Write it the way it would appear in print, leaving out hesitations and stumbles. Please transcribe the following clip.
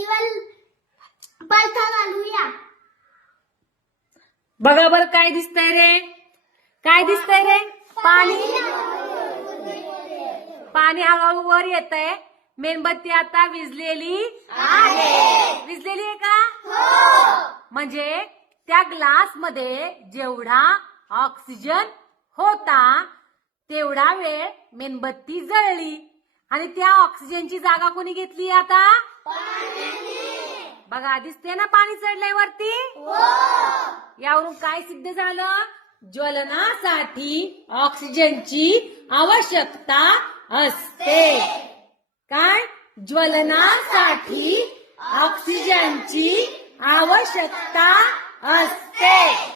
मेणबत्तीवर पलथा घालूया. बघा बरं काय दिसतंय रे? काय दिसतंय रे? पाणी हळूहळू वर येतंय. मेणबत्ती आता विझलेली आहे. विझलेली आहे का? म्हणजे त्या ग्लास मध्ये जेवढा ऑक्सिजन होता तेवढा वेळ मेणबत्ती जळली आणि त्या ऑक्सिजनची जागा कोणी घेतली आता? बघा दिसते ना पाणी चढलंय वरती. यावरून काय सिद्ध झालं? ज्वलनासाठी ऑक्सिजनची आवश्यकता असते. काय? ज्वलनासाठी ऑक्सिजनची आवश्यकता असते.